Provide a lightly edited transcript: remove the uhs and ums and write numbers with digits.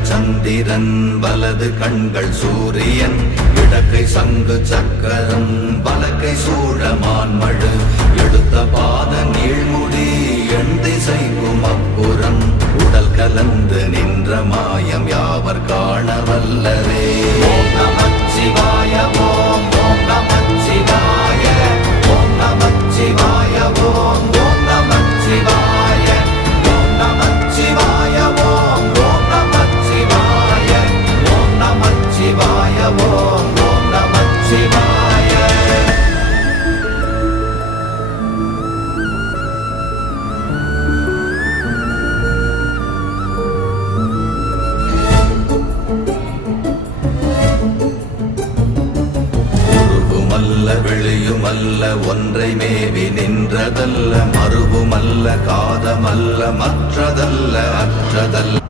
இடது சந்திரன் வலது கண்கள் சூரியன் இடக்கை சங்கு சக்கரம் வலக்கை சூழமான்மழு எடுத்த பாத நீழ்முடி எண் திசைக்கும் அப்புறம் உடல் கலந்து நின்ற மாயம் யாவர் காண வல்லரே. ஓம் நமச்சிவாய ஓம் ஓம் நமச்சிவாய ஓம் நமச்சிவாய ஓம் ஓம் நமச்சிவாய ஓம் நமச்சிவாய ஓம் ஓம் நமச்சிவாய ஓம் நமச்சிவாய ஓம் ஓம் நமச்சிவாய. வெளியுமல்ல ஒன்றை மேவி நின்றதல்ல மறுவுமல்ல காதமல்ல மற்றதல்ல அற்றதல்ல